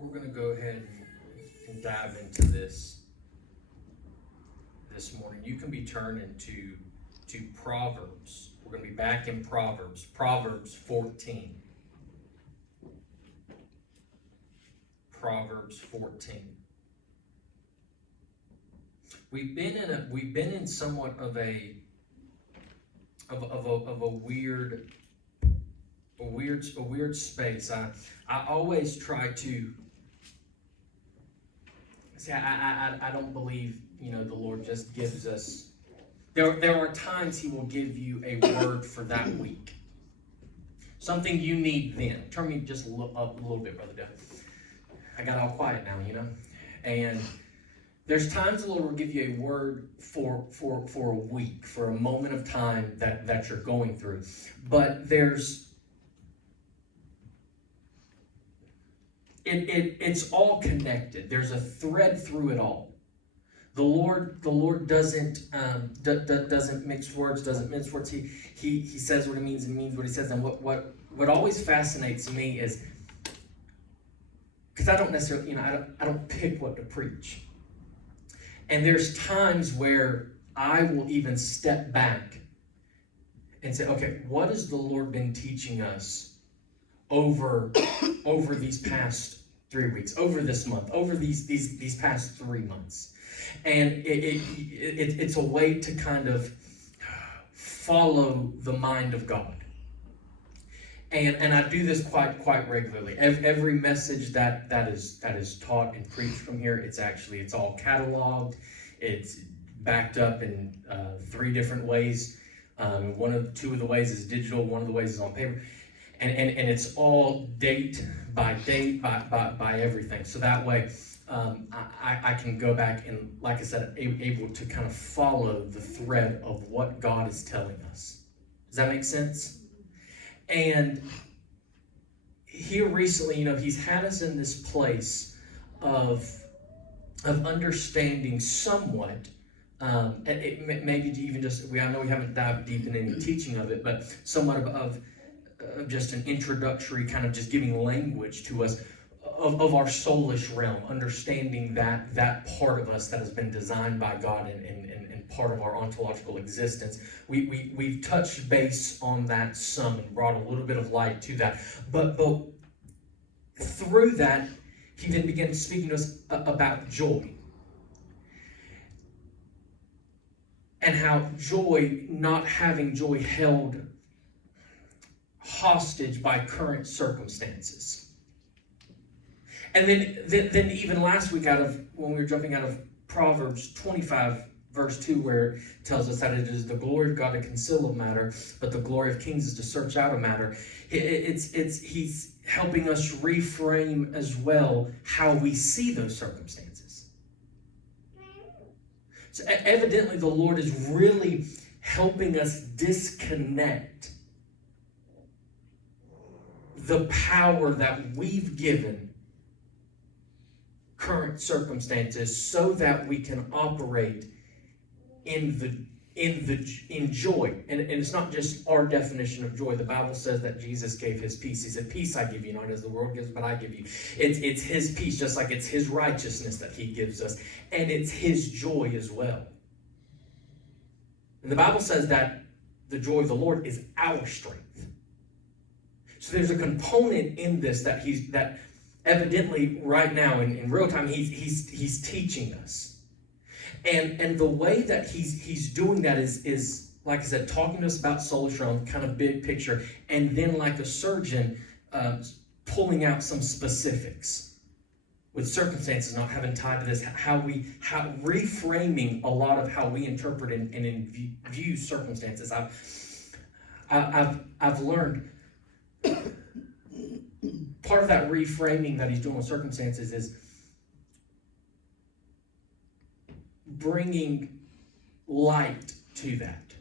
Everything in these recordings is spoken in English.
We're going to go ahead and dive into this morning. You can be turning to Proverbs. We're going to be back in Proverbs 14. Proverbs 14. We've been in somewhat of a weird space. I always try to see. I don't believe the Lord just gives us. There are times He will give you a word for that week, something you need then. Turn me just up a little bit, Brother Doug. I got all quiet now, and there's times the Lord will give you a word for a week, for a moment of time that you're going through, but it's all connected. There's a thread through it all. The Lord doesn't mix words, doesn't mince words. He says what He means and means what He says. And what always fascinates me is, because I don't necessarily, I don't pick what to preach. And there's times where I will even step back and say, okay, what has the Lord been teaching us over these past 3 weeks, over this month, over these past 3 months? And it's a way to kind of follow the mind of God. And I do this quite regularly. Every message that is taught and preached from here, it's all cataloged. It's backed up in 3 different ways. Two of the ways is digital. One of the ways is on paper, and it's all date by everything. So that way, I can go back and, like I said, able to kind of follow the thread of what God is telling us. Does that make sense? And here recently, He's had us in this place of understanding somewhat, and maybe even just, I know we haven't dived deep in any teaching of it, but somewhat of just an introductory kind of just giving language to us of our soulish realm, understanding that part of us that has been designed by God and part of our ontological existence. We've touched base on that some and brought a little bit of light to that. But through that, He then began speaking to us about joy. And how not having joy held hostage by current circumstances. And then even last week, when we were jumping out of Proverbs 25, verse 2, where it tells us that it is the glory of God to conceal a matter, but the glory of kings is to search out a matter. He's helping us reframe as well how we see those circumstances. So evidently the Lord is really helping us disconnect the power that we've given current circumstances so that we can operate in joy. And it's not just our definition of joy. The Bible says that Jesus gave His peace. He said, peace I give you, not as the world gives, but I give you. It's His peace, just like it's His righteousness that He gives us. And it's His joy as well. And the Bible says that the joy of the Lord is our strength. So there's a component in this that evidently right now in real time he's teaching us. And the way that he's doing that is like I said, talking to us about soulish realm, kind of big picture, and then like a surgeon pulling out some specifics with circumstances not having tied to this, how reframing a lot of how we interpret and view circumstances. I've learned part of that reframing that He's doing with circumstances is bringing light to that.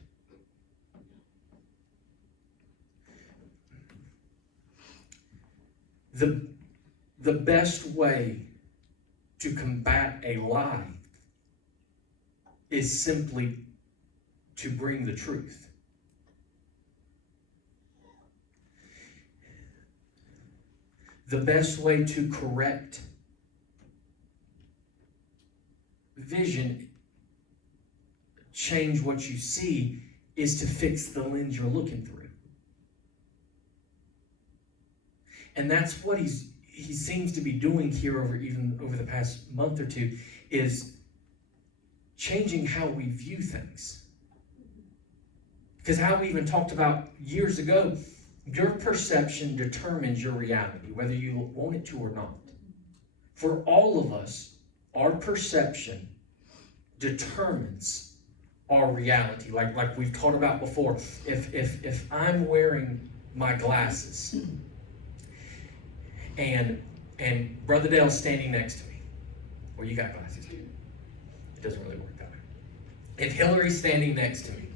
The best way to combat a lie is simply to bring the truth. the best way to correct vision, change what you see, is to fix the lens you're looking through. And that's what he seems to be doing here over the past month or two, is changing how we view things. Because how we even talked about years ago, your perception determines your reality, whether you want it to or not. For all of us, our perception determines our reality. Like we've talked about before, if I'm wearing my glasses and Brother Dale's standing next to me, well, you got glasses too. It doesn't really work that way. If Hillary's standing next to me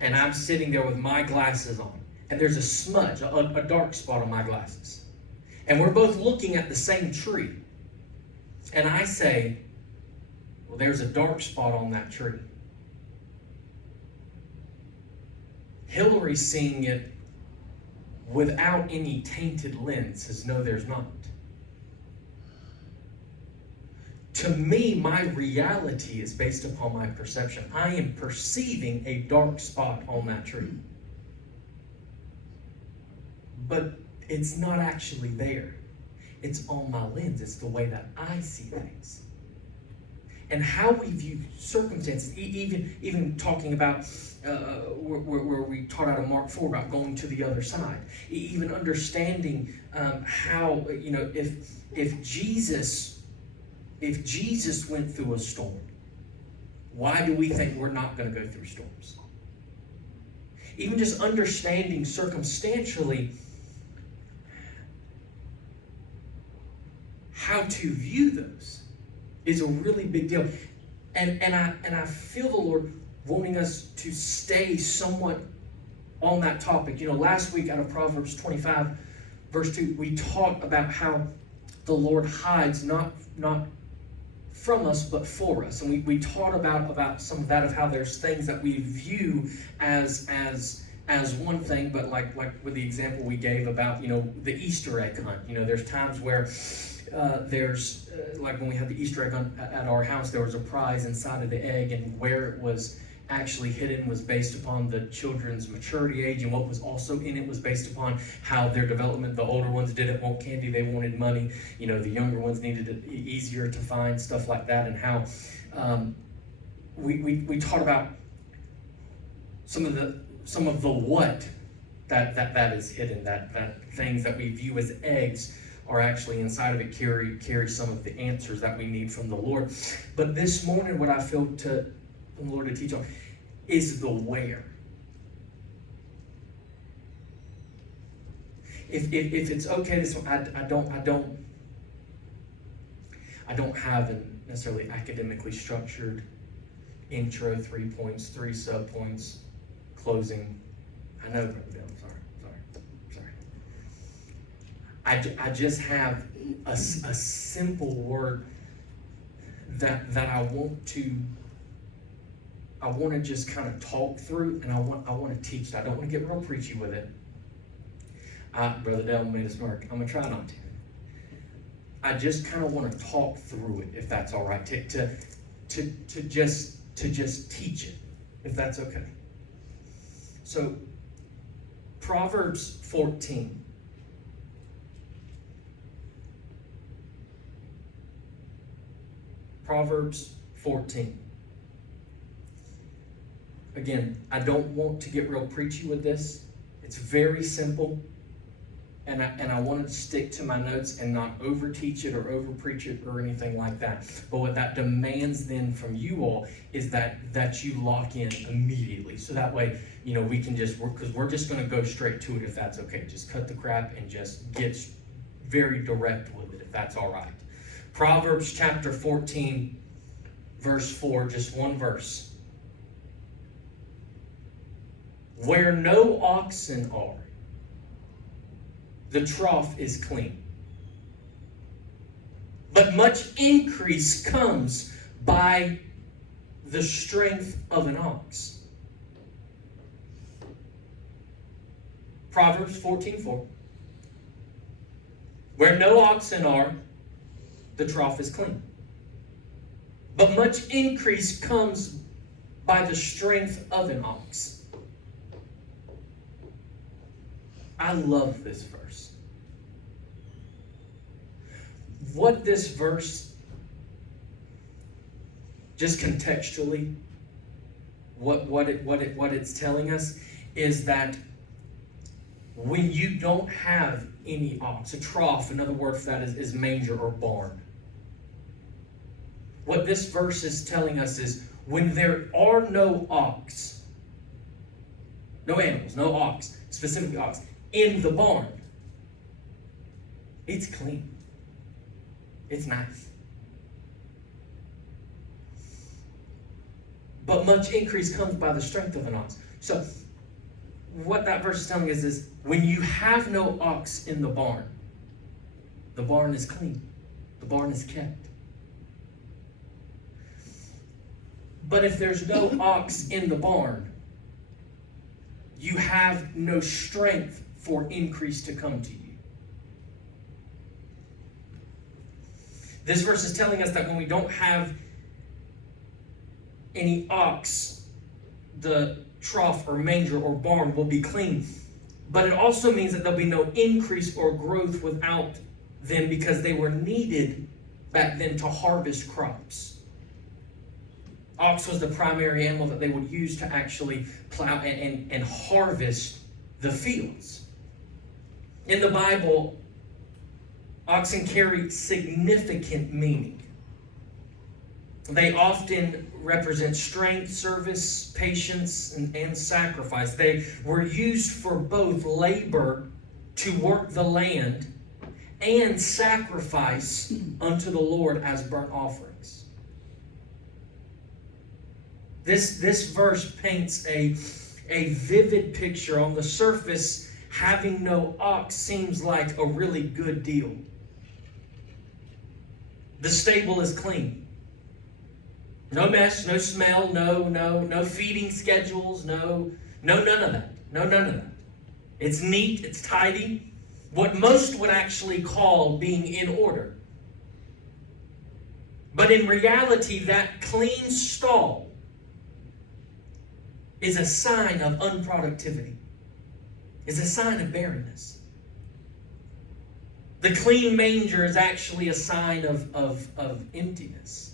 and I'm sitting there with my glasses on, and there's a smudge, a dark spot on my glasses, and we're both looking at the same tree, and I say, well, there's a dark spot on that tree. Hillary seeing it without any tainted lens says, no, there's not. To me, my reality is based upon my perception. I am perceiving a dark spot on that tree. But it's not actually there. It's on my lens. It's the way that I see things. And how we view circumstances, even talking about where we taught out of Mark 4 about going to the other side, even understanding how, if Jesus went through a storm, why do we think we're not going to go through storms? Even just understanding circumstantially how to view those is a really big deal. And I feel the Lord wanting us to stay somewhat on that topic. Last week out of Proverbs 25, verse 2, we talked about how the Lord hides not from us, but for us. And we taught about some of that, of how there's things that we view as one thing, but like with the example we gave about, the Easter egg hunt. There's times where there's, like when we had the Easter egg hunt at our house, there was a prize inside of the egg, and where it was actually hidden was based upon the children's maturity age, and what was also in it was based upon how their development. The older ones didn't want candy, they wanted money. The younger ones needed it easier to find, stuff like that, and how we taught about some of the what that is hidden, that things that we view as eggs are actually inside of it carry some of the answers that we need from the Lord. But this morning, what I feel from the Lord to teach on is the where. If it's okay, this one, I don't have a necessarily academically structured intro, 3 points, 3 sub-points, closing. I know, Brother Bill, I'm sorry. I just have a simple word that I want to just kind of talk through, and I want to teach it. I don't want to get real preachy with it. Brother Dale made a smirk. I'm gonna try not to. I just kind of want to talk through it, if that's all right. To just teach it, if that's okay. So, Proverbs 14. Proverbs 14. Again, I don't want to get real preachy with this. It's very simple. And I wanted to stick to my notes and not over-teach it or over-preach it or anything like that. But what that demands then from you all is that you lock in immediately. So that way, we can just work, because we're just going to go straight to it if that's okay. Just cut the crap and just get very direct with it, if that's all right. Proverbs chapter 14, verse 4, just one verse. Where no oxen are, the trough is clean. But much increase comes by the strength of an ox. Proverbs 14:4. Where no oxen are, the trough is clean. But much increase comes by the strength of an ox. I love this verse. What this verse, just contextually, what it's telling us is that when you don't have any ox, a trough, another word for that is manger or barn. What this verse is telling us is when there are no ox, no animals, no ox, specifically ox, in the barn, it's clean. It's nice. But much increase comes by the strength of an ox. So what that verse is telling us is when you have no ox in the barn is clean. The barn is kept. But if there's no ox in the barn, you have no strength for increase to come to you. This verse is telling us that when we don't have any ox, the trough or manger or barn will be clean. But it also means that there'll be no increase or growth without them because they were needed back then to harvest crops. Ox was the primary animal that they would use to actually plow and harvest the fields. In the Bible, oxen carry significant meaning. They often represent strength, service, patience, and sacrifice. They were used for both labor to work the land and sacrifice unto the Lord as burnt offerings. This verse paints a vivid picture. On the surface, having no ox seems like a really good deal. The stable is clean. No mess, no smell, no feeding schedules, no none of that. No, none of that. It's neat, it's tidy. What most would actually call being in order. But in reality, that clean stall is a sign of unproductivity. Is a sign of barrenness. The clean manger is actually a sign of emptiness.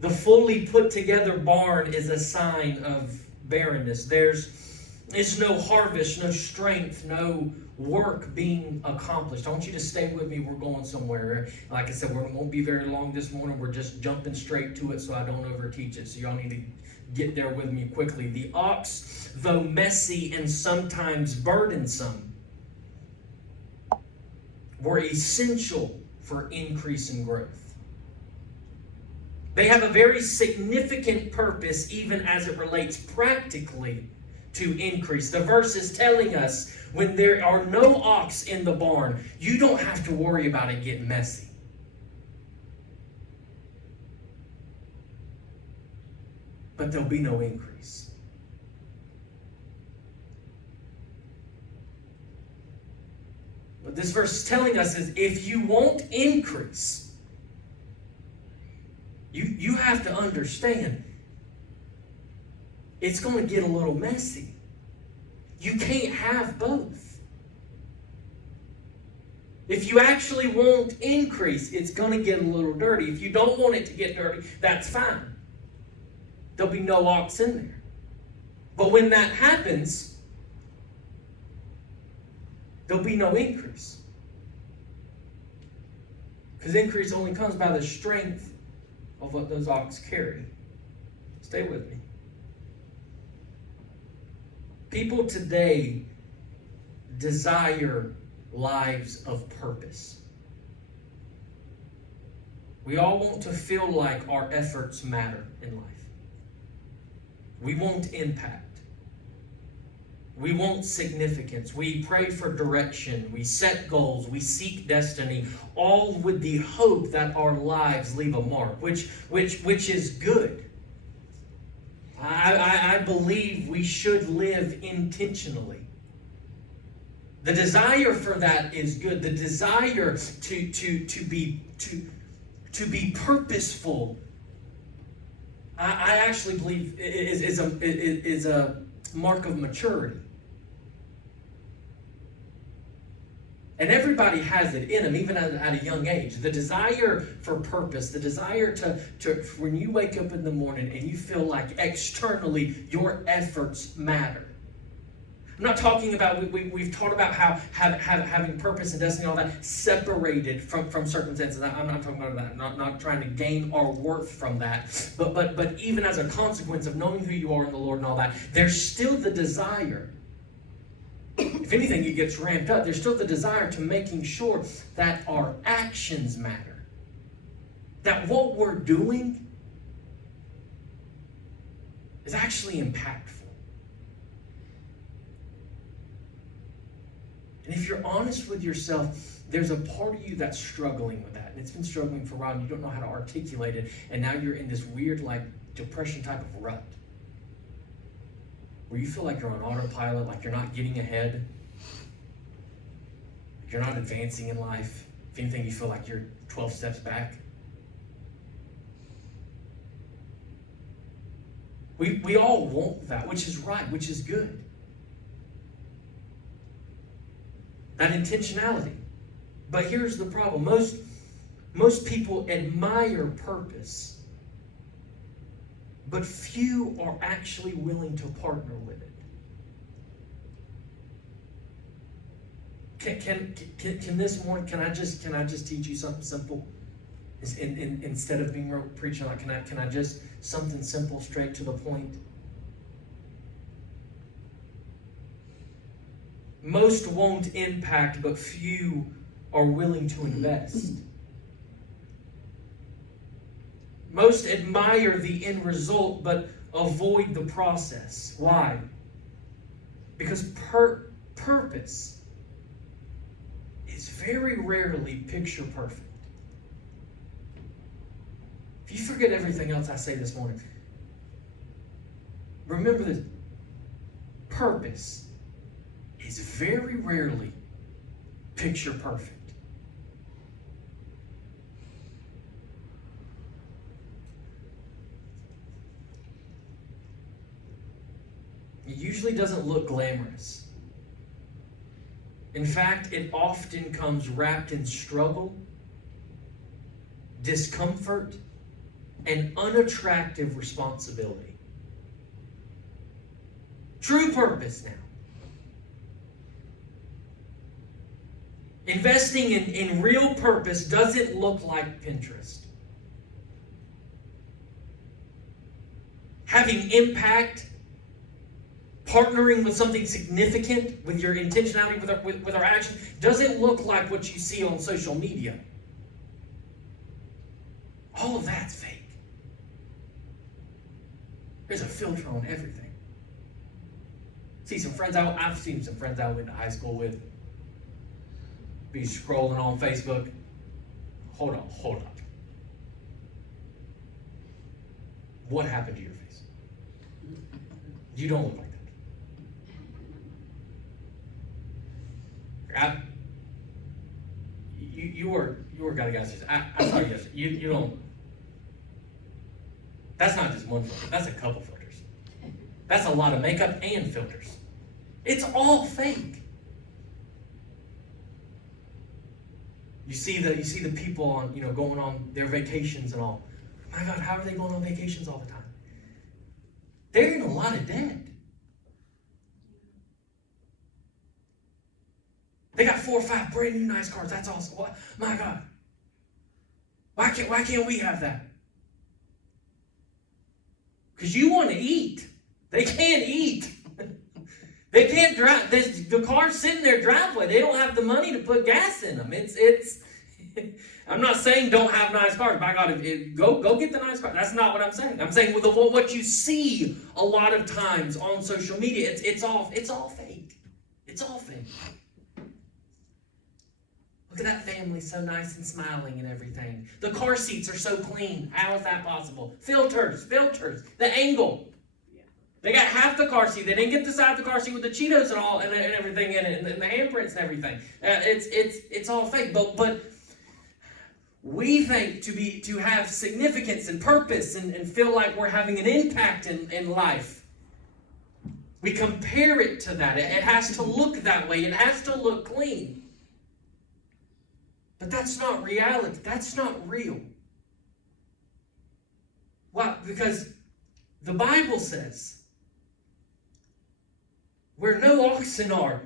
The fully put together barn is a sign of barrenness. There's no harvest, no strength, no work being accomplished. I want you to stay with me. We're going somewhere. Like I said, we won't be very long this morning. We're just jumping straight to it so I don't overteach it. So y'all need to get there with me quickly. The ox, though messy and sometimes burdensome, were essential for increase and growth. They have a very significant purpose even as it relates practically to increase. The verse is telling us when there are no ox in the barn, you don't have to worry about it getting messy. But there'll be no increase. What this verse is telling us is if you won't increase, you have to understand it's going to get a little messy. You can't have both. If you actually won't increase, it's going to get a little dirty. If you don't want it to get dirty, that's fine. There'll be no ox in there. But when that happens, there'll be no increase. Because increase only comes by the strength of what those ox carry. Stay with me. People today desire lives of purpose. We all want to feel like our efforts matter in life. We want impact. We want significance. We pray for direction. We set goals. We seek destiny, all with the hope that our lives leave a mark, which is good. I believe we should live intentionally. The desire for that is good. The desire to be purposeful, I actually believe is a mark of maturity. And everybody has it in them, even at a young age. The desire for purpose, the desire to when you wake up in the morning and you feel like externally your efforts matter. I'm not talking about, we've taught about how having purpose and destiny and all that separated from circumstances. I'm not talking about that. I'm not trying to gain our worth from that. But even as a consequence of knowing who you are in the Lord and all that, there's still the desire. If anything, it gets ramped up. There's still the desire to making sure that our actions matter. That what we're doing is actually impactful. And if you're honest with yourself, there's a part of you that's struggling with that. And it's been struggling for a while and you don't know how to articulate it. And now you're in this weird, like, depression type of rut, where you feel like you're on autopilot, like you're not getting ahead, like you're not advancing in life. If anything, you feel like you're 12 steps back. We all want that, which is right, which is good. That intentionality. But here's the problem. Most people admire purpose, but few are actually willing to partner with it. Can this morning, can I just teach you something simple? Instead of being preaching, like, can I just something simple, straight to the point? Most won't impact, but few are willing to invest. Most admire the end result, but avoid the process. Why? Because purpose is very rarely picture perfect. If you forget everything else I say this morning, remember this. Purpose is very rarely picture perfect. It usually doesn't look glamorous. In fact, it often comes wrapped in struggle, discomfort, and unattractive responsibility. True purpose now. Investing in real purpose doesn't look like Pinterest. Having impact, partnering with something significant, with your intentionality, with our action, doesn't look like what you see on social media. All of that's fake. There's a filter on everything. I've seen some friends I went to high school with be scrolling on Facebook. Hold up. What happened to your face? You don't look like that. You were got guys. I saw you yesterday. You don't. That's not just one filter. That's a couple filters. That's a lot of makeup and filters. It's all fake. You see the people on going on their vacations and all. My God, how are they going on vacations all the time? They're in a lot of debt. They got 4 or 5 brand new nice cars. That's awesome. What? My God. Why can't we have that? Because you want to eat. They can't eat. They can't drive. The car's sitting in their driveway. They don't have the money to put gas in them. It's. I'm not saying don't have nice cars. By God, go get the nice car. That's not what I'm saying. I'm saying with what you see a lot of times on social media, it's all fake. It's all fake. Look at that family, so nice and smiling and everything. The car seats are so clean. How is that possible? Filters. The angle. They got half the car seat. They didn't get the side of the car seat with the Cheetos and all and everything in it, and the handprints and everything. It's all fake. But we think to have significance and purpose and feel like we're having an impact in life. We compare it to that. It has to look that way. It has to look clean. But that's not reality. That's not real. Why? Because the Bible says, where no oxen are,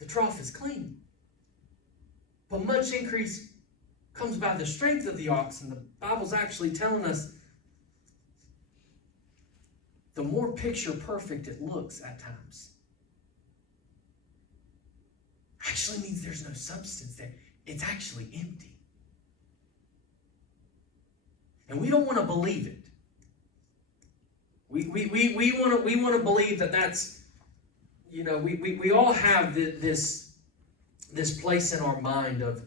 the trough is clean. But much increase comes by the strength of the oxen. The Bible's actually telling us the more picture perfect it looks at times, actually means there's no substance there. It's actually empty. And we don't want to believe it. We want to believe that's, we all have this place in our mind of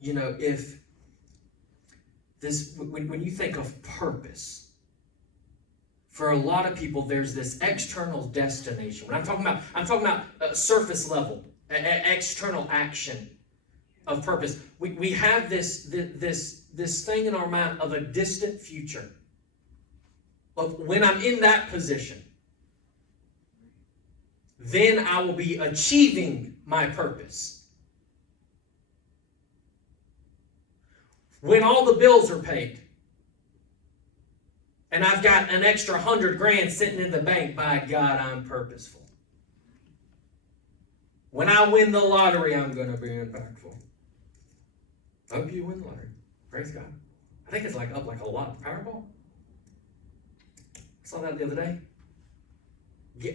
if this, when you think of purpose, for a lot of people, there's this external destination. When I'm talking about surface level, external action of purpose. We have this thing in our mind of a distant future. Of when I'm in that position, then I will be achieving my purpose. When all the bills are paid, and I've got an extra $100,000 sitting in the bank, by God, I'm purposeful. When I win the lottery, I'm going to be impactful. I hope you win the lottery. Praise God. I think it's up like a lot. Powerball? I saw that the other day.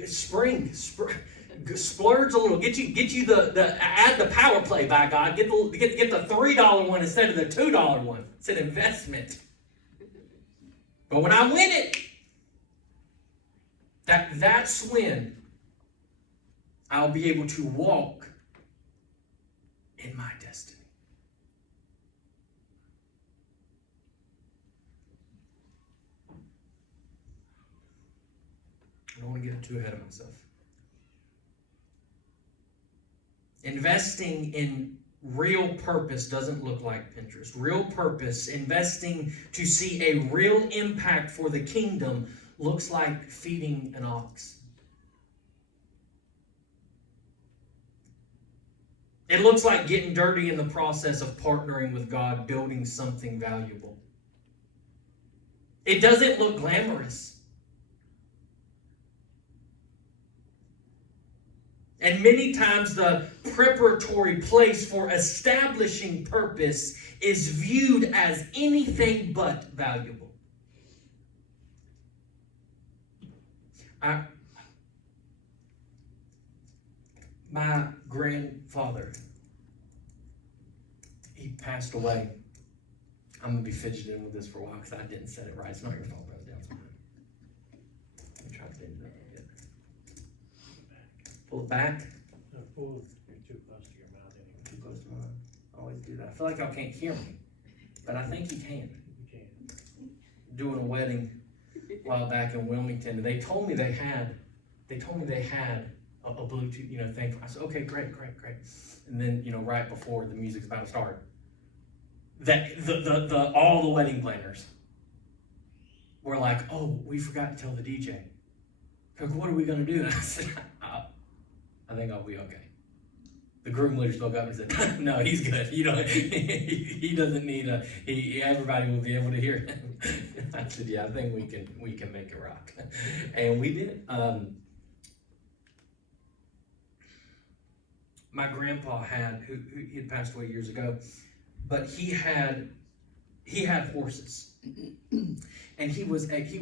Splurge a little. Get you the add the power play, by God. Get the $3 one instead of the $2 one. It's an investment. But when I win it, that's when I'll be able to walk in my destiny. I don't want to get too ahead of myself. Investing in real purpose doesn't look like Pinterest. Real purpose, investing to see a real impact for the kingdom, looks like feeding an ox. It looks like getting dirty in the process of partnering with God, building something valuable. It doesn't look glamorous. And many times the preparatory place for establishing purpose is viewed as anything but valuable. My grandfather, he passed away. I'm going to be fidgeting with this for a while because I didn't set it right. It's not your fault, brother. Let me try to do that. Pull it back. No, pull. You're too close to your mouth anyway. Too close to my mouth. I always do that. I feel like y'all can't hear me, but I think you can. You can. Doing a wedding a while back in Wilmington, and they told me they had a Bluetooth, thing. I said, okay, great. And then, right before the music's about to start, that all the wedding planners were like, oh, we forgot to tell the DJ. Like, what are we gonna do? And I said, I think I'll be okay. The groom leader spoke up and said, no, he's good. He doesn't need everybody will be able to hear him. I said, yeah, I think we can make it rock. And we did. My grandpa he had passed away years ago, but he had horses. And he was crazy.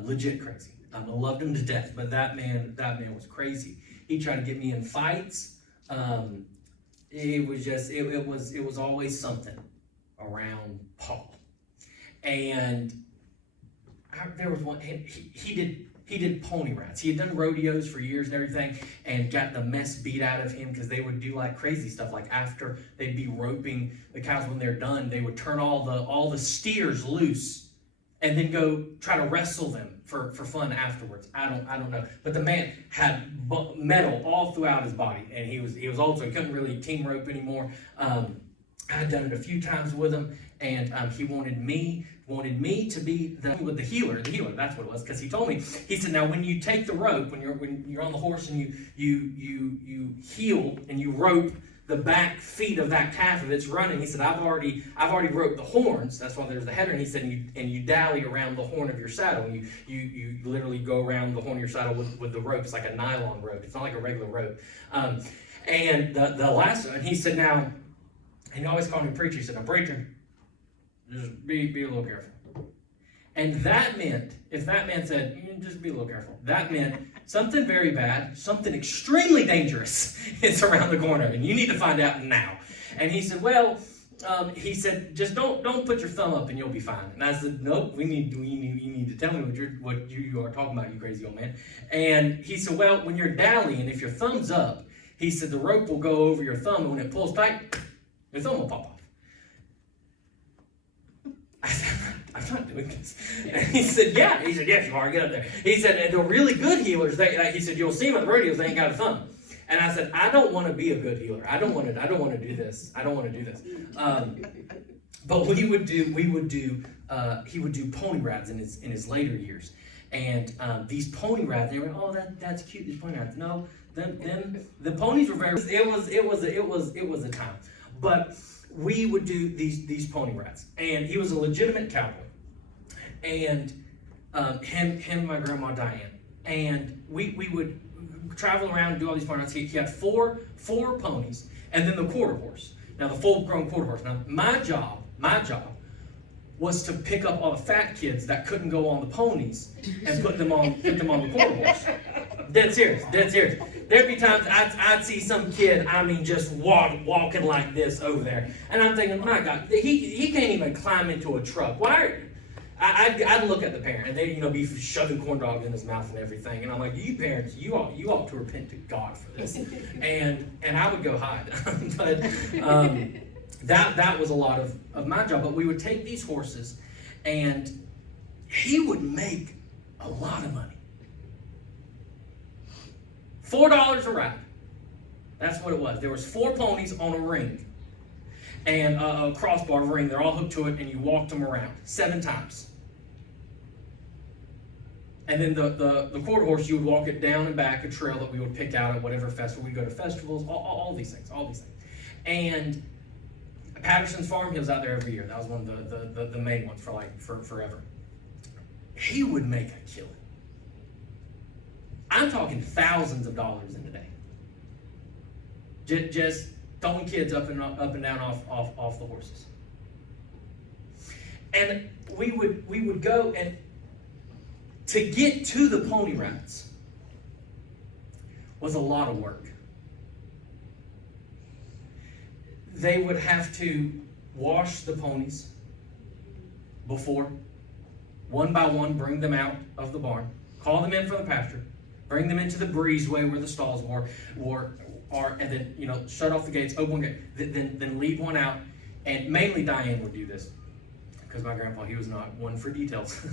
Legit crazy. I loved him to death, but that man was crazy. He tried to get me in fights. It was always something around Paul. And there was one. He did pony rides. He had done rodeos for years and everything, and got the mess beat out of him because they would do like crazy stuff. Like after they'd be roping the cows, when they're done, they would turn all the steers loose and then go try to wrestle them for fun afterwards. I don't know. But the man had metal all throughout his body, and he was old, so he couldn't really team rope anymore. I had done it a few times with him, and he wanted me to be the healer. That's what it was, because he told me. He said, now when you take the rope, when you're on the horse and you heel and you rope the back feet of that calf if it's running, he said, I've already roped the horns. That's why there's the header. And he said, and you dally around the horn of your saddle. And you literally go around the horn of your saddle with the rope. It's like a nylon rope. It's not like a regular rope. And the last one, he said, now, and he always called me preacher. He said, now, preacher, just be a little careful. And that meant, if that man said, just be a little careful, that meant something very bad, something extremely dangerous is around the corner, and you need to find out now. And he said, well, just don't put your thumb up and you'll be fine. And I said, nope, you need to tell me what you are talking about, you crazy old man. And he said, well, when you're dallying, if your thumb's up, he said the rope will go over your thumb, and when it pulls tight, your thumb will pop off. I said, I'm not doing this. And he said, yeah. He said, yes, you are. Get up there. He said, and the really good healers, he said, you'll see them at the rodeos, they ain't got a thumb. And I said, I don't want to be a good healer. I don't want to do this. I don't want to do this. But he would do pony rides in his later years. And these pony rides, they were, oh, that's cute, these pony rides. No, the ponies were very, it was a time. But we would do these pony rides, and he was a legitimate cowboy, and him and my grandma Diane, and we would travel around and do all these pony rides. He had four ponies, and then the quarter horse. Now the full-grown quarter horse. Now my job was to pick up all the fat kids that couldn't go on the ponies and put them on the quarter horse. Dead serious. There'd be times I'd see some kid, just walking like this over there, and I'm thinking, my God, he can't even climb into a truck. Why? I'd look at the parent, and they'd be shoving corn dogs in his mouth and everything, and I'm like, you parents, you ought to repent to God for this, and I would go hide, but that was a lot of my job. But we would take these horses, and he would make a lot of money. $4 a ride. That's what it was. There was 4 ponies on a ring, and a crossbar ring. They're all hooked to it, and you walked them around 7 times. And then the quarter horse, you would walk it down and back a trail that we would pick out at whatever festival. We'd go to festivals, all these things. And Patterson's Farm, he was out there every year. That was one of the main ones for forever. He would make a killing. I'm talking thousands of dollars in a day. Just throwing kids up and down off the horses. And we would go, and to get to the pony rides was a lot of work. They would have to wash the ponies before, one by one, bring them out of the barn, call them in from the pasture, bring them into the breezeway where the stalls are, and then shut off the gates, open one gate, then leave one out. And mainly Diane would do this, because my grandpa, he was not one for details.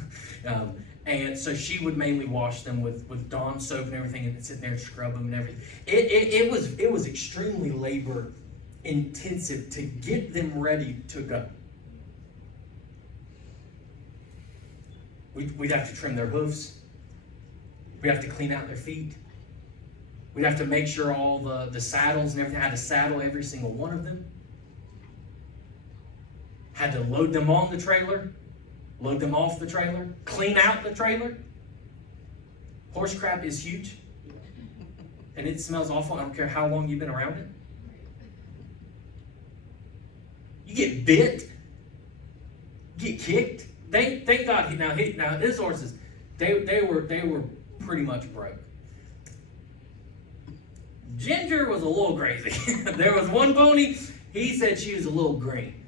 And so she would mainly wash them with Dawn soap and everything, and sit there and scrub them and everything. It was extremely labor intensive to get them ready to go. We'd have to trim their hooves. We'd have to clean out their feet. We'd have to make sure all the saddles and everything, had to saddle every single one of them. Had to load them on the trailer, load them off the trailer, clean out the trailer. Horse crap is huge, and it smells awful. I don't care how long you've been around it. You get bit, get kicked. Thank God. Now his horses, they were pretty much broke. Ginger was a little crazy. There was one pony. He said she was a little green.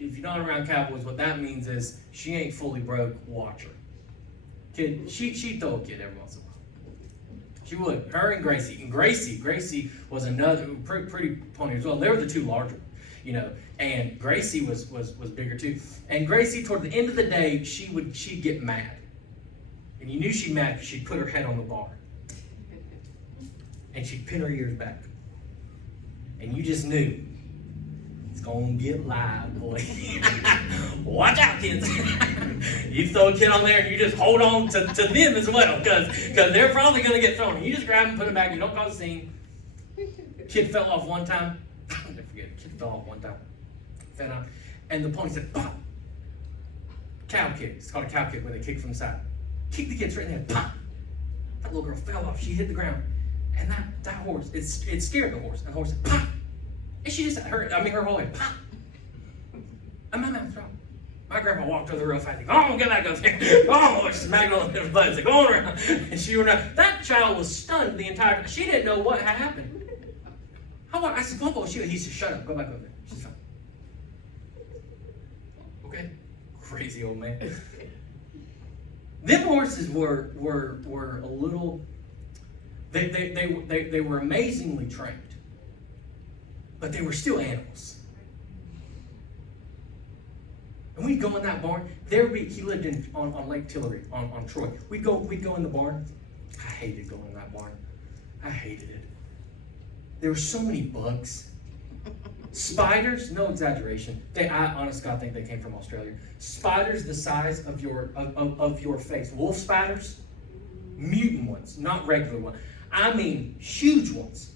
If you're not around cowboys, what that means is she ain't fully broke. Watch her. Kid, she'd throw a kid every once in a while. She would. Her and Gracie. And Gracie was another pretty pony as well. They were the 2 larger ones. you know. And Gracie was bigger too. And Gracie, toward the end of the day, she'd get mad. And you knew she'd mad because she'd put her head on the bar. And she'd pin her ears back. And you just knew, it's going to get loud, boy. Watch out, kids. You throw a kid on there and you just hold on to them as well, because they're probably going to get thrown. You just grab them, put them back, you don't cause a scene. Kid fell off one time. I'll never forget, kid fell off one time. Fell off. And the pony said, pop. Cow kick. It's called a cow kick, where they kick from the side. Kick the kid straight in the head, pop. That little girl fell off. She hit the ground. And that horse, it scared the horse. And the horse said, pop. And she just, her whole head, pop. And my mouth dropped. My grandma walked over real fast. Oh, get back up there. Oh, smacked on the butt. Like, go on around. And she went out. That child was stunned the entire time. She didn't know what had happened. I said, Papa, he said, shut up. Go back over there. She's fine. Okay? Crazy old man. Them horses were a little, they were amazingly trained. But they were still animals. And we'd go in that barn. He lived on Lake Tillery, on Troy. We'd go in the barn. I hated going in that barn. I hated it. There were so many bugs. Spiders, no exaggeration. I honest God think they came from Australia. Spiders the size of your face. Wolf spiders, mutant ones, not regular ones. I mean huge ones.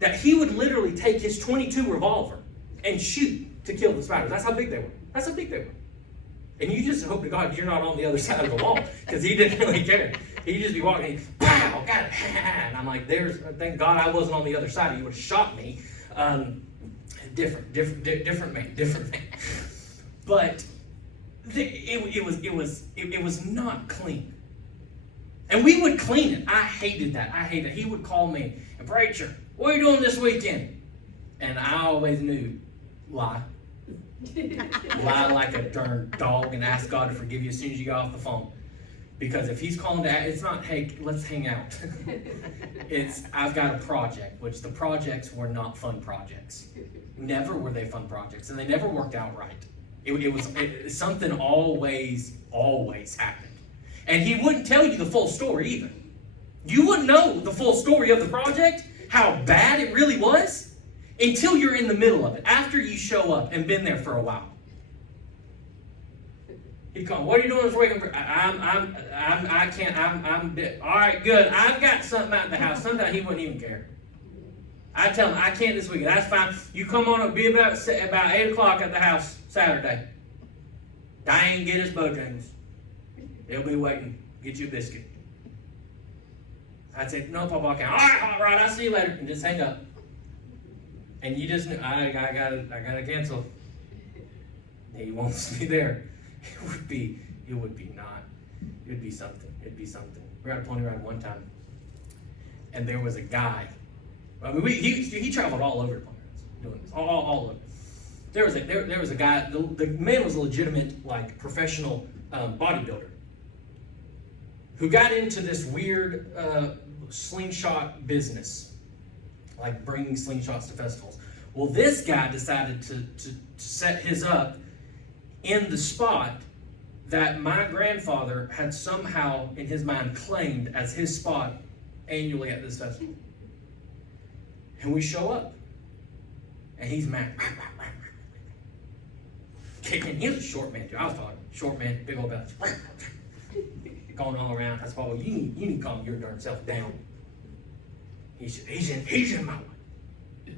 That he would literally take his .22 revolver and shoot to kill the spiders. That's how big they were. That's how big they were. And you just hope to God you're not on the other side of the wall, because he didn't really care. He'd just be walking, and pow, got it. And I'm like, thank God I wasn't on the other side. He would have shot me. Different man. But it was not clean. And we would clean it. I hated that. He would call me, preacher, what are you doing this weekend? And I always knew, lie. Lie like a darn dog and ask God to forgive you as soon as you get off the phone. Because if he's calling to, it's not, hey, let's hang out. It's, I've got a project, which the projects were not fun projects. Never were they fun projects, and they never worked out right. Something always happened. And he wouldn't tell you the full story either. You wouldn't know the full story of the project, how bad it really was, until you're in the middle of it, after you show up and been there for a while. He'd call, what are you doing this week? I'm all right, good. I've got something out in the house. Sometimes he wouldn't even care. I tell him, I can't this weekend. That's fine. You come on, it'll be about 8 o'clock at the house Saturday. Diane, get his Bojangles. They'll be waiting. Get you a biscuit. I'd say, no, Papa, I can't. All right, I'll see you later. And just hang up. And you just knew, I gotta cancel. He wants me there. It would be something. It'd be something. We were at a pony ride one time, and there was a guy. I mean, he traveled all over the pony rides, doing this, all over. There was a guy. The man was a legitimate, like, professional bodybuilder who got into this weird slingshot business, like bringing slingshots to festivals. Well, this guy decided to set his up in the spot that my grandfather had somehow, in his mind, claimed as his spot annually at this festival. And we show up, and he's mad. And he was a short man, too. I was talking short man, big old belly. Going all around. I said, well, you need to calm your darn self down. He said, he's in my way.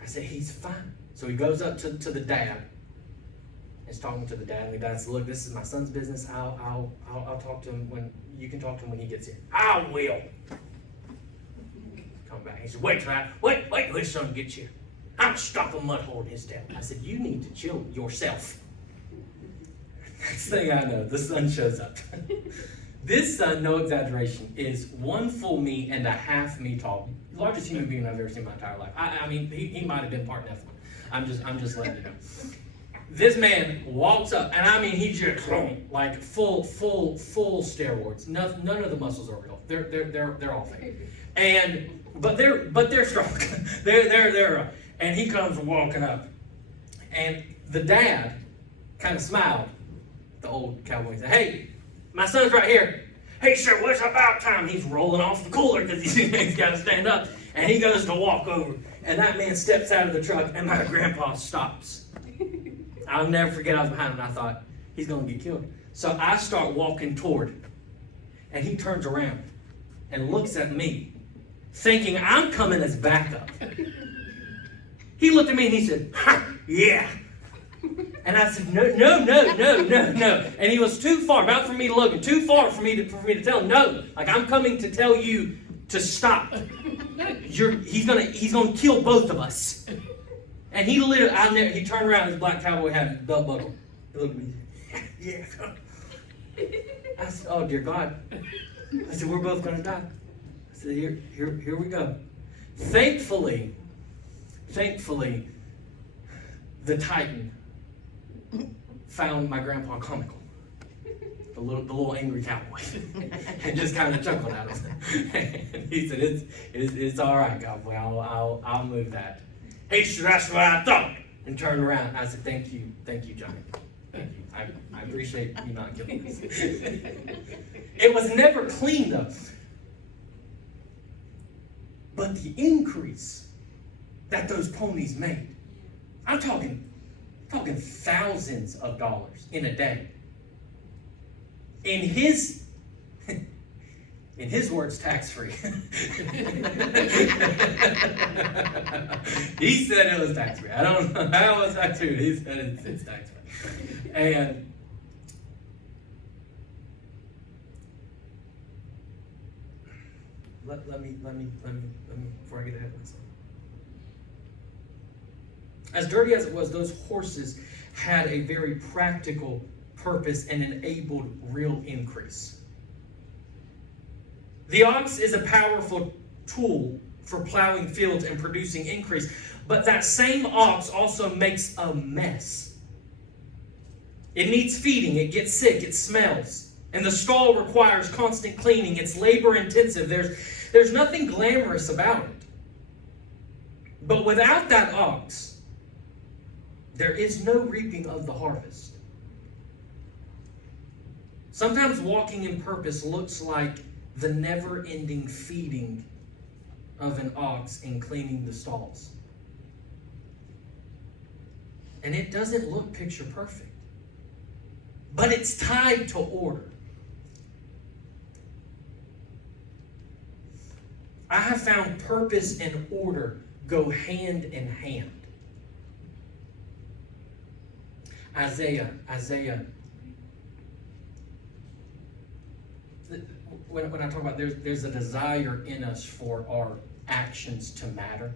I said, he's fine. So he goes up to the dad. He's talking to the dad, and the dad says, look, this is my son's business. I'll talk to him when you can talk to him when he gets here. I will. Come back. He said, wait till his son gets here. I'm stuck a mud hole in his tail. I said, you need to chill yourself. Next thing I know, the son shows up. This son, no exaggeration, is one full me and a half me tall. The largest human being I've ever seen in my entire life. I mean, he might have been part Nephilim. I'm just letting you know. This man walks up, and I mean, he's just like full steroids. None of the muscles are real. They're all fake. But they're strong. they're and he comes walking up, And the dad kind of smiled. The old cowboy said, "Hey, my son's right here. Hey, sir, what's about time?" He's rolling off the cooler because he's got to stand up. And he goes to walk over. And that man steps out of the truck, and my grandpa stops. I'll never forget, I was behind him, and I thought, he's going to get killed. So I start walking toward, and he turns around and looks at me, thinking I'm coming as backup. He looked at me and he said, "Ha, yeah." And I said, no. And he was too far, about for me to look, and too far for me to tell him no. Like, I'm coming to tell you to stop. He's gonna kill both of us. And he literally, he turned around, his black cowboy hat, his belt buckle. He looked at me. Yeah. I said, "Oh dear God." I said, "We're both gonna die." I said, here we go. Thankfully, the Titan found my grandpa comical. The little angry cowboy. And just kind of chuckled at him. And he said, it's all right, cowboy. I'll move that. "Hey, sir, that's what I thought." And turned around. I said, Thank you, Johnny. Thank you. I appreciate you not killing us." It was never cleaned up. But the increase that those ponies made, I'm talking thousands of dollars in a day. In his words, tax-free. He said it was tax-free. I don't know how it was tax-free. He said it's tax-free. And let me before I get ahead of myself. As dirty as it was, those horses had a very practical purpose and enabled real increase. The ox is a powerful tool for plowing fields and producing increase, but that same ox also makes a mess. It needs feeding, it gets sick, it smells, and the stall requires constant cleaning. It's labor intensive. There's nothing glamorous about it. But without that ox, there is no reaping of the harvest. Sometimes walking in purpose looks like the never-ending feeding of an ox and cleaning the stalls. And it doesn't look picture perfect. But it's tied to order. I have found purpose and order go hand in hand. Isaiah. When I talk about there's a desire in us for our actions to matter.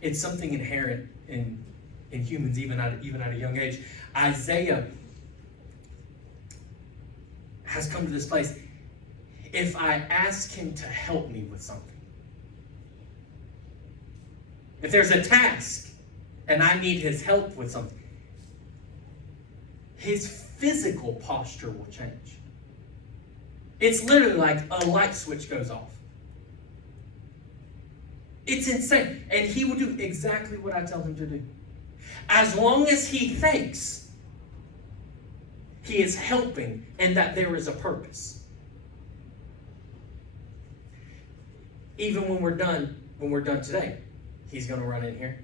It's something inherent in humans, even at a young age. Isaiah has come to this place. If I ask him to help me with something, if there's a task and I need his help with something, his physical posture will change. It's literally like a light switch goes off. It's insane. And he will do exactly what I tell him to do. As long as he thinks he is helping and that there is a purpose. Even when we're done today, he's going to run in here.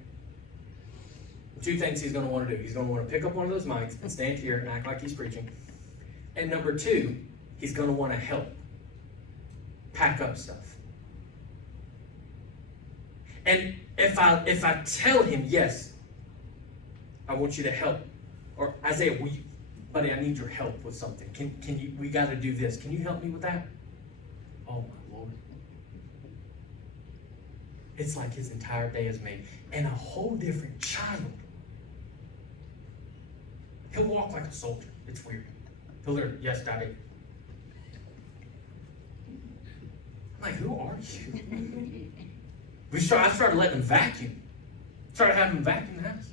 Two things he's going to want to do. He's going to want to pick up one of those mics and stand here and act like he's preaching. And number two, he's going to want to help pack up stuff. And if I tell him, yes, I want you to help, or Isaiah, buddy, I need your help with something. Can you? We got to do this. Can you help me with that? Oh my Lord! It's like his entire day is made, and a whole different child. He'll walk like a soldier. It's weird. He'll literally, yes, Daddy. I'm like, who are you? I started letting him vacuum. Started having him vacuum the house.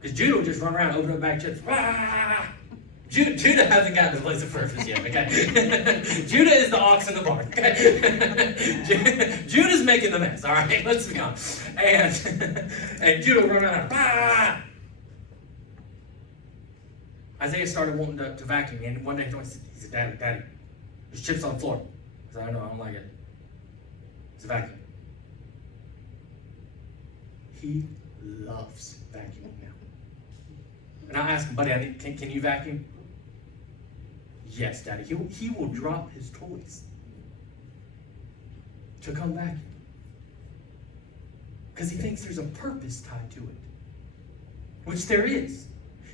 Because Judah would just run around, open up back chips. Rah! Judah hasn't gotten to the place of purpose yet, okay? Judah is the ox in the barn, okay? Judah's making the mess, all right? Let's be honest. And Judah will run around, bah! Isaiah started wanting to vacuum, and one day he said, Daddy, there's chips on the floor. I said, I know, I don't like it. It's a vacuum. He loves vacuuming now. And I asked him, buddy, can you vacuum? Yes, Daddy. He will drop his toys to come vacuum. Because he thinks there's a purpose tied to it. Which there is.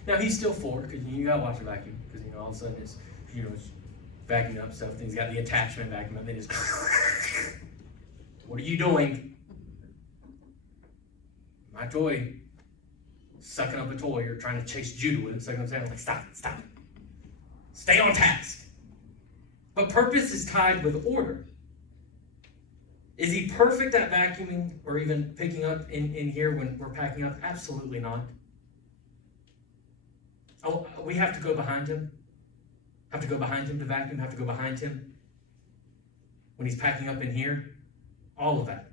Now, he's still 4, because you got to watch a vacuum. Because, all of a sudden it's vacuuming up stuff. Things got the attachment vacuum up. Then it's, what are you doing? My toy. Sucking up a toy. You're trying to chase Judah with it. Sucking up saying, I'm like, stop. Stay on task. But purpose is tied with order. Is he perfect at vacuuming or even picking up in here when we're packing up? Absolutely not. Oh, we have to go behind him. Have to go behind him to vacuum. Have to go behind him when he's packing up in here. All of that.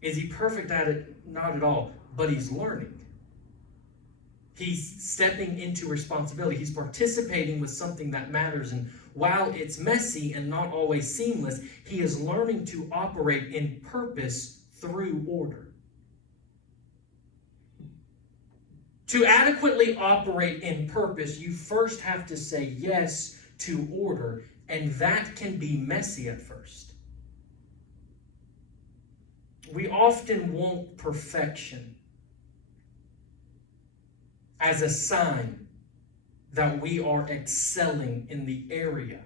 Is he perfect at it? Not at all. But he's learning. He's stepping into responsibility. He's participating with something that matters. And while it's messy and not always seamless, he is learning to operate in purpose through order. To adequately operate in purpose, you first have to say yes to order, and that can be messy at first. We often want perfection as a sign that we are excelling in the area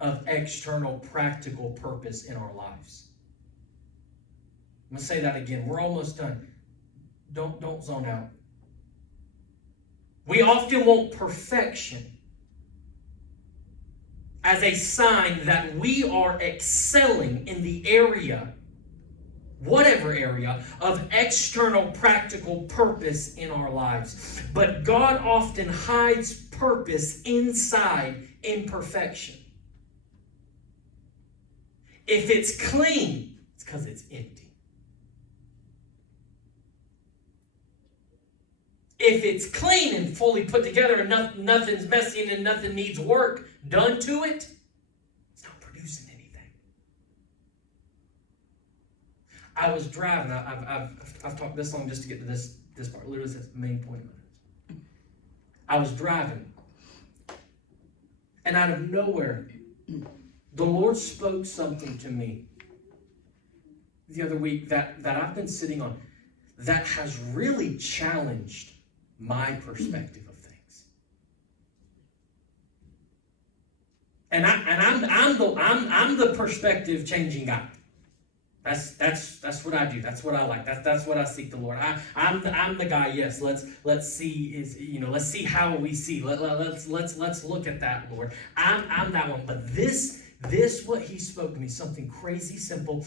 of external practical purpose in our lives. I'm going to say that again. We're almost done. Don't zone out. We often want perfection as a sign that we are excelling in the area, whatever area, of external practical purpose in our lives. But God often hides purpose inside imperfection. If it's clean, it's because it's empty. If it's clean and fully put together and nothing's messy and nothing needs work done to it, it's not producing anything. I was driving. I've talked this long just to get to this part. Literally, that's the main point of it. I was driving, and out of nowhere, the Lord spoke something to me the other week that I've been sitting on that has really challenged my perspective of things. And I'm the perspective changing guy. That's what I do. That's what I like. That's what I seek the Lord. I'm the guy. Yes. Let's see let's see how we see. Let's look at that, Lord. I'm that one. But this what He spoke to me, something crazy simple.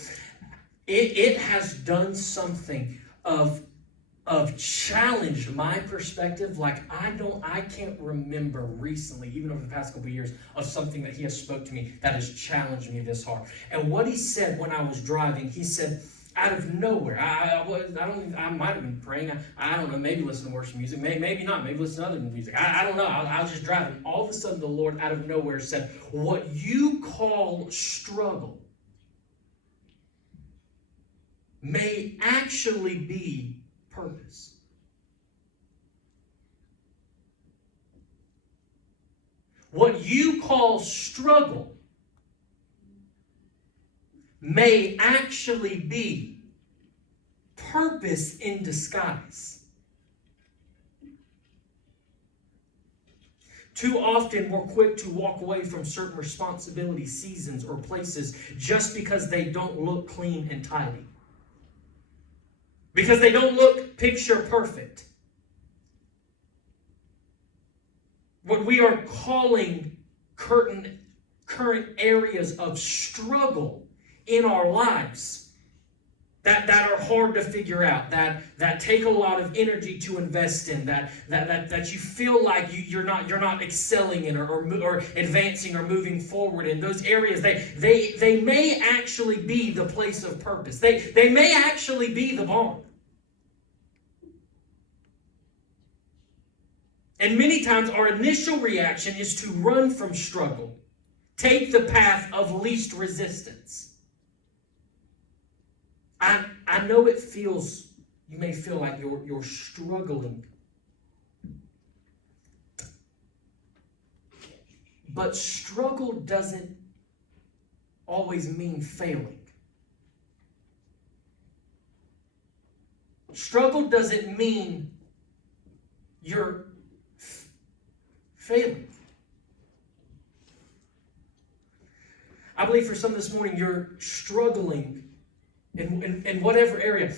It has done something of challenged my perspective like I can't remember recently, even over the past couple of years, of something that He has spoke to me that has challenged me this hard. And what He said when I was driving, He said, out of nowhere, I might have been praying, I don't know, maybe listen to worship music, maybe not, maybe listen to other music, I don't know, I was just driving. All of a sudden the Lord out of nowhere said, what you call struggle may actually be purpose. What you call struggle may actually be purpose in disguise. Too often we're quick to walk away from certain responsibilities, seasons, or places just because they don't look clean and tidy. Because they don't look picture perfect. What we are calling current areas of struggle in our lives that are hard to figure out, that take a lot of energy to invest in, that you feel like you're not excelling in or advancing or moving forward in those areas. They may actually be the place of purpose. They may actually be the barn. And many times our initial reaction is to run from struggle. Take the path of least resistance. I know you may feel like you're struggling. But struggle doesn't always mean failing. Struggle doesn't mean you're failing. I believe for some this morning, you're struggling in whatever area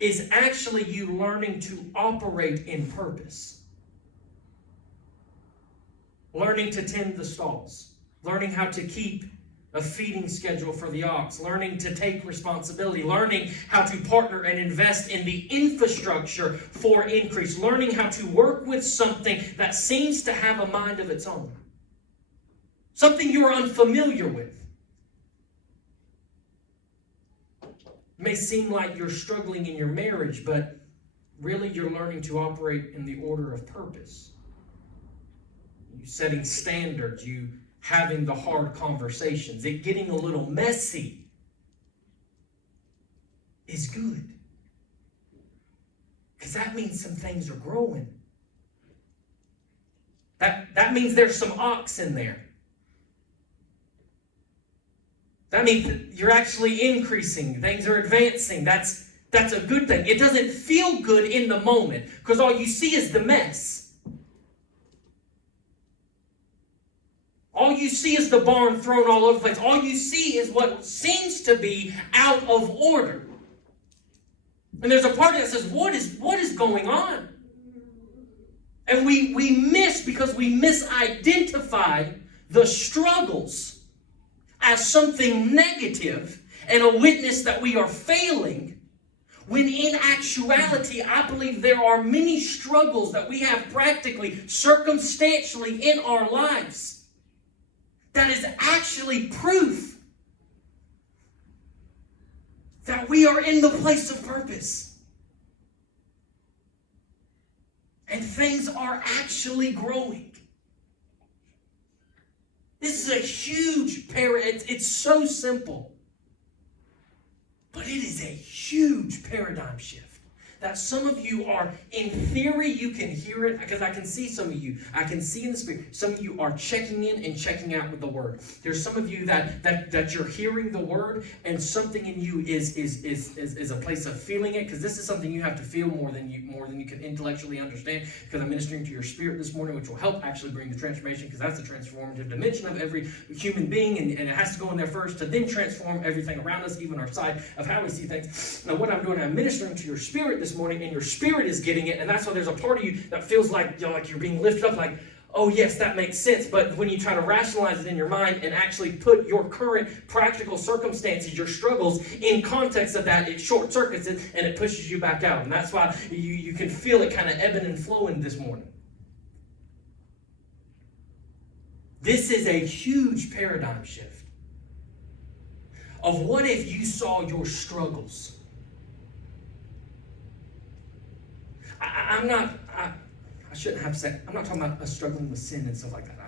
is actually you learning to operate in purpose. Learning to tend the stalls. Learning how to keep a feeding schedule for the ox. Learning to take responsibility. Learning how to partner and invest in the infrastructure for increase. Learning how to work with something that seems to have a mind of its own. Something you're unfamiliar with. It may seem like you're struggling in your marriage, but really you're learning to operate in the order of purpose. You setting standards, you having the hard conversations, it getting a little messy is good. Because that means some things are growing. That means there's some oxen there. That means that you're actually increasing. Things are advancing. That's a good thing. It doesn't feel good in the moment because all you see is the mess. All you see is the barn thrown all over the place. All you see is what seems to be out of order. And there's a part that says, what is going on? And we miss because we misidentify the struggles as something negative and a witness that we are failing, when in actuality, I believe there are many struggles that we have practically, circumstantially in our lives that is actually proof that we are in the place of purpose. And things are actually growing. This is a huge paradigm. It's so simple. But it is a huge paradigm shift. That some of you are, in theory, you can hear it, because I can see some of you. I can see in the spirit. Some of you are checking in and checking out with the word. There's some of you that you're hearing the word, and something in you is a place of feeling it, because this is something you have to feel more than you can intellectually understand. Because I'm ministering to your spirit this morning, which will help actually bring the transformation, because that's the transformative dimension of every human being, and it has to go in there first to then transform everything around us, even our side of how we see things. Now, what I'm doing, I'm ministering to your spirit this morning, and your spirit is getting it, and that's why there's a part of you that feels like you're being lifted up, like, oh yes, that makes sense. But when you try to rationalize it in your mind and actually put your current practical circumstances, your struggles, in context of that, it short circuits it and it pushes you back out. And that's why you can feel it kind of ebbing and flowing this morning. This is a huge paradigm shift of what if you saw your struggles. I shouldn't have said, I'm not talking about us struggling with sin and stuff like that.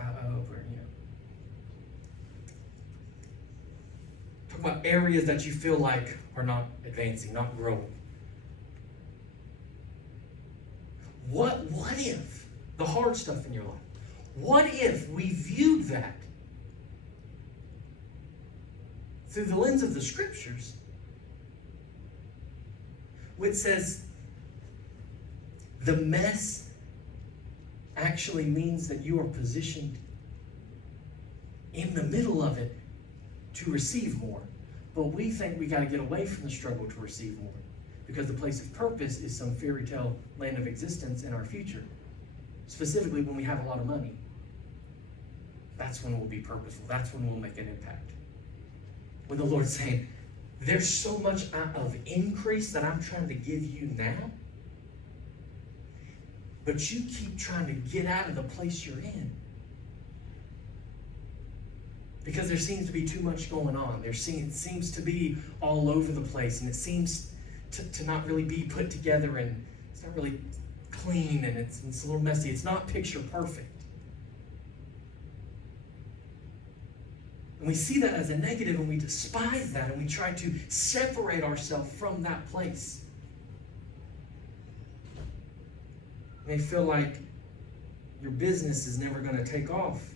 Talking about areas that you feel like are not advancing, not growing. What if, the hard stuff in your life, what if we viewed that through the lens of the scriptures, which says, the mess actually means that you are positioned in the middle of it to receive more. But we think we got to get away from the struggle to receive more, because the place of purpose is some fairy tale land of existence in our future. Specifically when we have a lot of money. That's when we'll be purposeful. That's when we'll make an impact. When the Lord's saying, there's so much of increase that I'm trying to give you now, but you keep trying to get out of the place you're in. Because there seems to be too much going on. It seems to be all over the place, and it seems to not really be put together, and it's not really clean, and it's a little messy. It's not picture perfect. And we see that as a negative, and we despise that, and we try to separate ourselves from that place. You may feel like your business is never going to take off.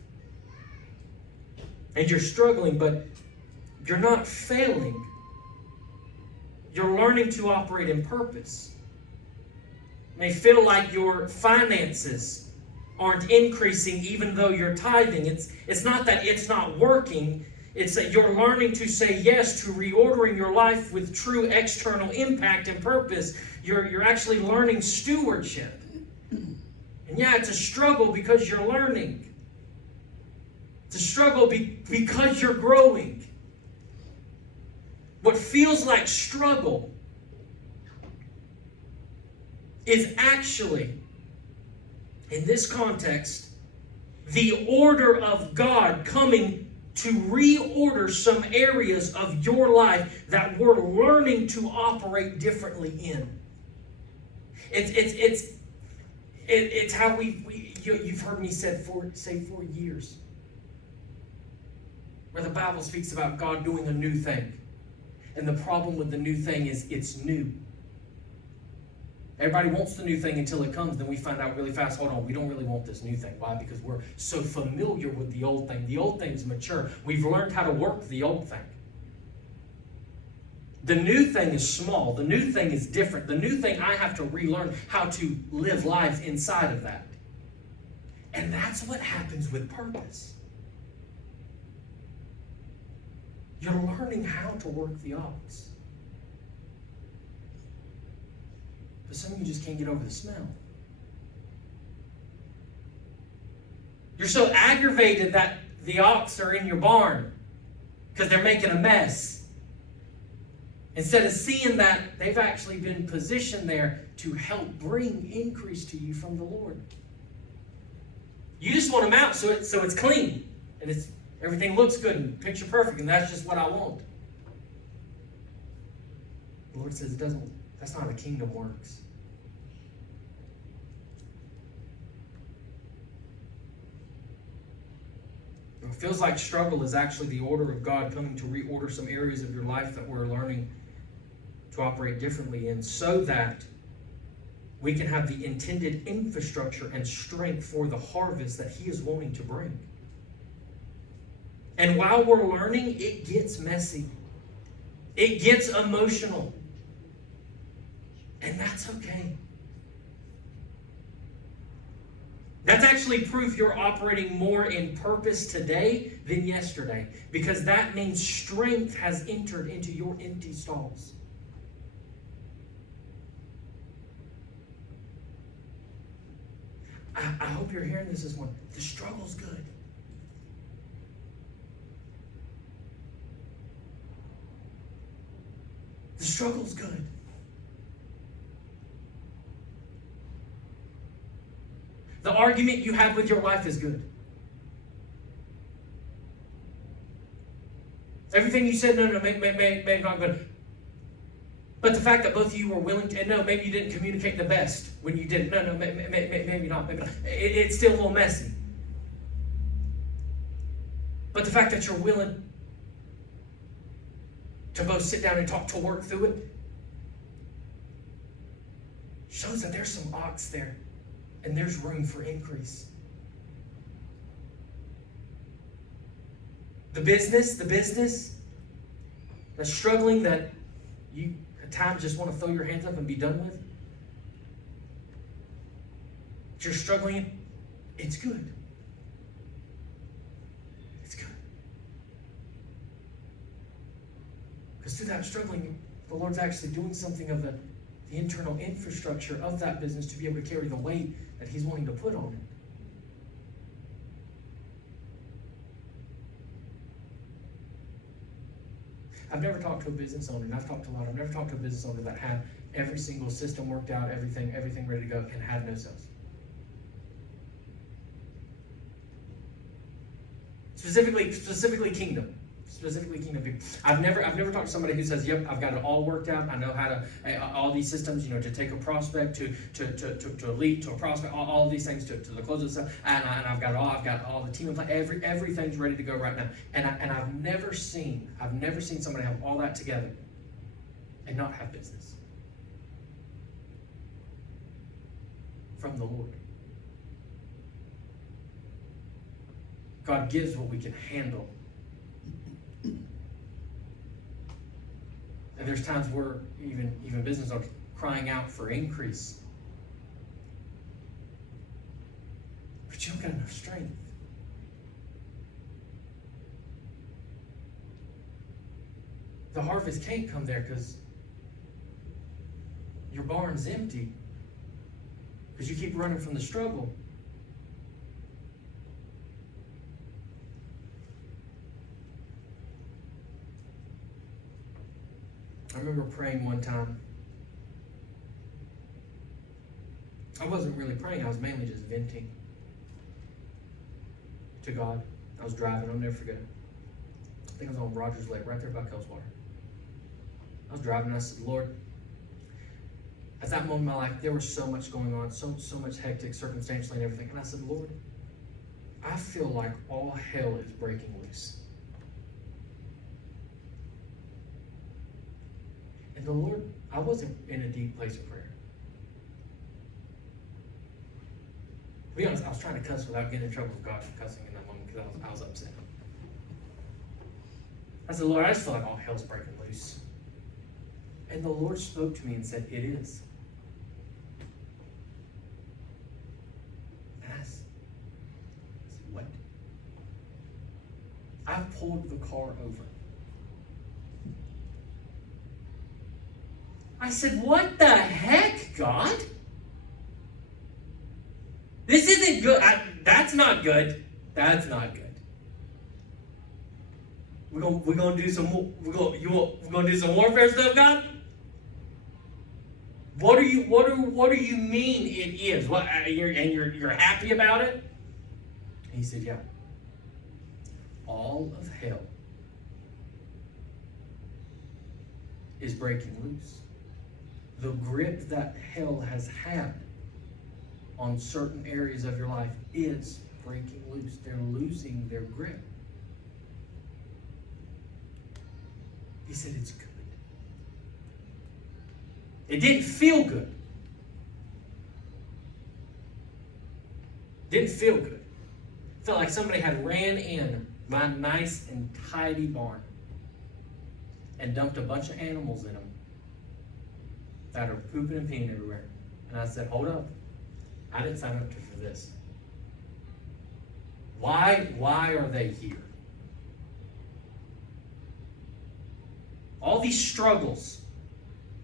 And you're struggling, but you're not failing. You're learning to operate in purpose. You may feel like your finances aren't increasing even though you're tithing. It's not that it's not working. It's that you're learning to say yes to reordering your life with true external impact and purpose. You're actually learning stewardship. And yeah, it's a struggle because you're learning. It's a struggle because you're growing. What feels like struggle is actually, in this context, the order of God coming to reorder some areas of your life that we're learning to operate differently in. It's how you've heard me say for years, where the Bible speaks about God doing a new thing. And the problem with the new thing is it's new. Everybody wants the new thing until it comes. Then we find out really fast, hold on, we don't really want this new thing. Why? Because we're so familiar with the old thing. The old thing's mature. We've learned how to work the old thing. The new thing is small. The new thing is different. The new thing, I have to relearn how to live life inside of that. And that's what happens with purpose. You're learning how to work the ox. But some of you just can't get over the smell. You're so aggravated that the ox are in your barn because they're making a mess. Instead of seeing that they've actually been positioned there to help bring increase to you from the Lord. You just want them out so it's clean and everything looks good and picture perfect, and that's just what I want. The Lord says that's not how the kingdom works. It feels like struggle is actually the order of God coming to reorder some areas of your life that we're learning to operate differently in, so that we can have the intended infrastructure and strength for the harvest that He is wanting to bring. And while we're learning, it gets messy. It gets emotional. And that's okay. That's actually proof you're operating more in purpose today than yesterday, because that means strength has entered into your empty stalls. I hope you're hearing this one. The struggle's good. The struggle's good. The argument you have with your wife is good. Everything you said, no, maybe not good. But the fact that both of you were willing to, and no, maybe you didn't communicate the best when you did. No, maybe not. It's still a little messy. But the fact that you're willing to both sit down and talk to work through it shows that there's some ox there and there's room for increase. The business that's struggling, that you at times just want to throw your hands up and be done with. If you're struggling, it's good. It's good. Because through that struggling, the Lord's actually doing something of the internal infrastructure of that business to be able to carry the weight that He's wanting to put on it. I've never talked to a business owner, and I've talked to a lot. I've never talked to a business owner that had every single system worked out, everything ready to go, and had no sales. Specifically kingdom. Specifically kingdom people. I've never talked to somebody who says, "Yep, I've got it all worked out. I know how to all these systems, to take a prospect to a lead to a prospect, all of these things to the close of stuff, and I've got it all. I've got all the team. Everything's ready to go right now." And I've never seen somebody have all that together and not have business from the Lord. God gives what we can handle. And there's times where even business owners crying out for increase. But you don't got enough strength. The harvest can't come there because your barn's empty. Because you keep running from the struggle. I remember praying one time. I wasn't really praying, I was mainly just venting to God. I was driving, I'll never forget it. I think I was on Rogers Lake, right there by Kelswater. I was driving and I said, Lord, at that moment in my life, there was so much going on, so much hectic circumstantially and everything. And I said, Lord, I feel like all hell is breaking loose. And the Lord, I wasn't in a deep place of prayer. To be honest, I was trying to cuss without getting in trouble with God for cussing in that moment because I was upset. I said, Lord, I just feel like all hell's breaking loose. And the Lord spoke to me and said, it is. And I said, what? I pulled the car over. I said, what the heck, God? This isn't good. That's not good. That's not good. We're gonna do some we're gonna do some warfare stuff, God? What do you mean it is? What you're happy about it? And he said, yeah. All of hell is breaking loose. The grip that hell has had on certain areas of your life is breaking loose. They're losing their grip. He said it's good. It didn't feel good. Didn't feel good. Felt like somebody had ran in my nice and tidy barn and dumped a bunch of animals in them that are pooping and peeing everywhere. And I said, hold up. I didn't sign up for this. Why are they here? All these struggles.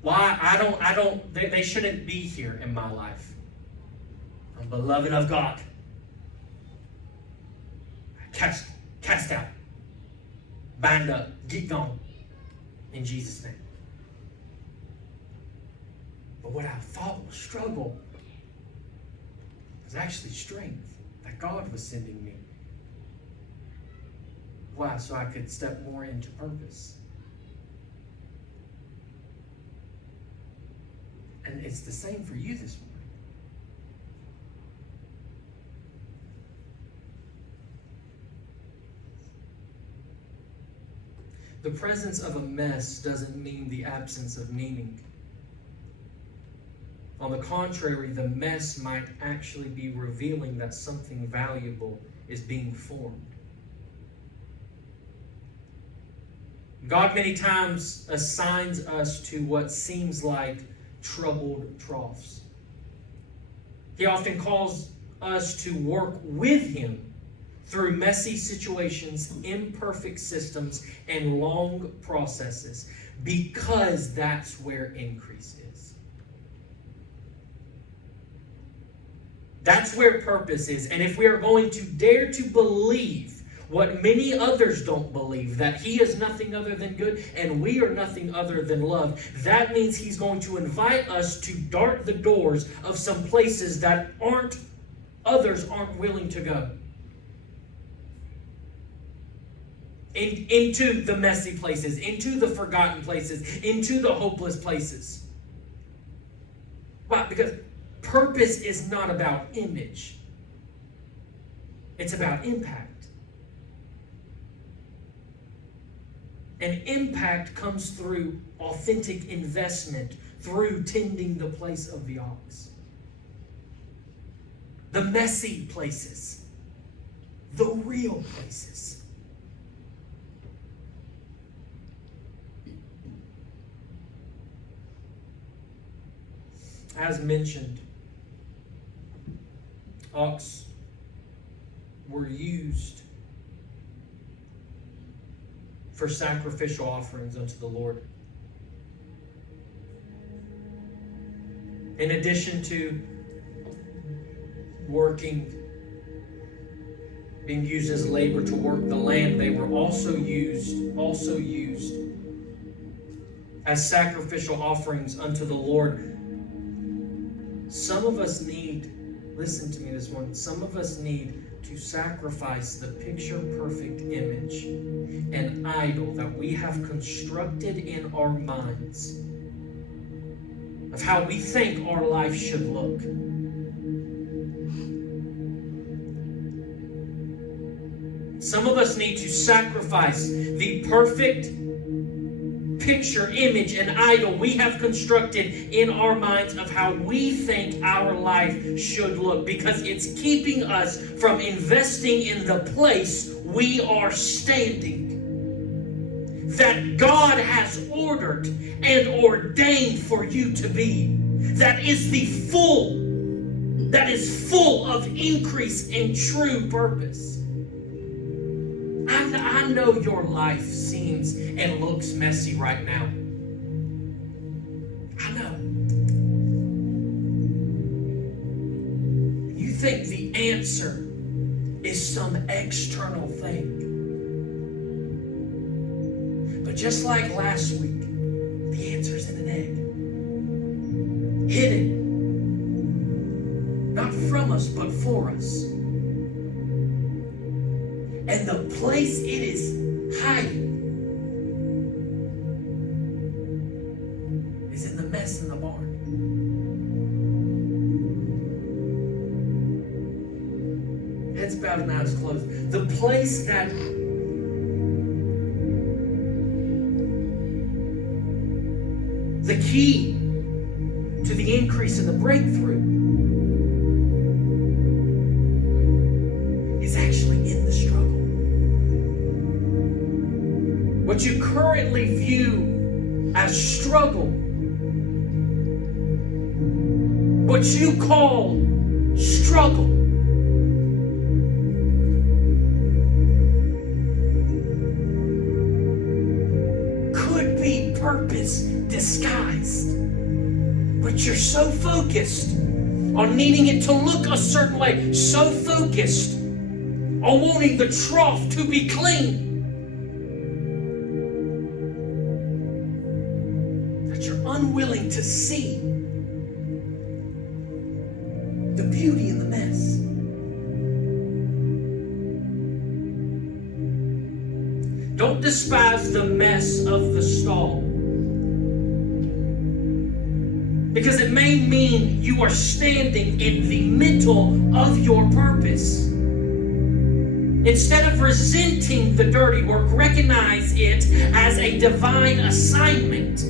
Why they shouldn't be here in my life. I'm beloved of God. Cast out. Bind up. Get gone. In Jesus' name. But what I thought was struggle was actually strength that God was sending me. Why? So I could step more into purpose. And it's the same for you this morning. The presence of a mess doesn't mean the absence of meaning. On the contrary, the mess might actually be revealing that something valuable is being formed. God many times assigns us to what seems like troubled troughs. He often calls us to work with Him through messy situations, imperfect systems, and long processes, because that's where increase is. That's where purpose is. And if we are going to dare to believe what many others don't believe, that He is nothing other than good and we are nothing other than love, that means He's going to invite us to dart the doors of some places that others aren't willing to go. Into the messy places, into the forgotten places, into the hopeless places. Why? Because purpose is not about image. It's about impact. And impact comes through authentic investment, through tending the place of the ox. The messy places. The real places. As mentioned, ox were used for sacrificial offerings unto the Lord. In addition to being used as labor to work the land, they were also used as sacrificial offerings unto the Lord. Some of us need, listen to me this morning, some of us need to sacrifice the picture-perfect image, an idol that we have constructed in our minds of how we think our life should look. Some of us need to sacrifice the perfect picture, image, and idol we have constructed in our minds of how we think our life should look, because it's keeping us from investing in the place we are standing, that God has ordered and ordained for you to be, that is full of increase and true purpose. I know your life seems and looks messy right now. I know. You think the answer is some external thing. But just like last week, the answer's in an egg. Hidden. Not from us, but for us. And the place it is hiding is in the mess in the barn. Heads bowed and eyes closed. The place that the key to the increase in the breakthrough is actually in the struggle. What you currently view as struggle, what you call struggle, could be purpose disguised. But you're so focused on needing it to look a certain way, so focused on wanting the trough to be clean, unwilling to see the beauty in the mess. Don't despise the mess of the stall, because it may mean you are standing in the middle of your purpose. Instead of resenting the dirty work, recognize it as a divine assignment.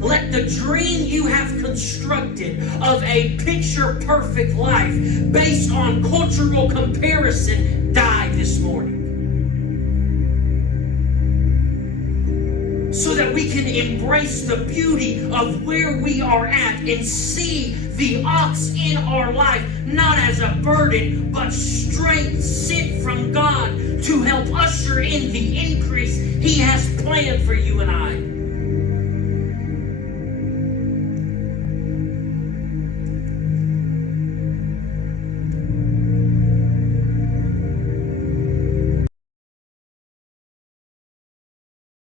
Let the dream you have constructed of a picture-perfect life based on cultural comparison die this morning. So that we can embrace the beauty of where we are at and see the ox in our life not as a burden, but strength sent from God to help usher in the increase He has planned for you and I.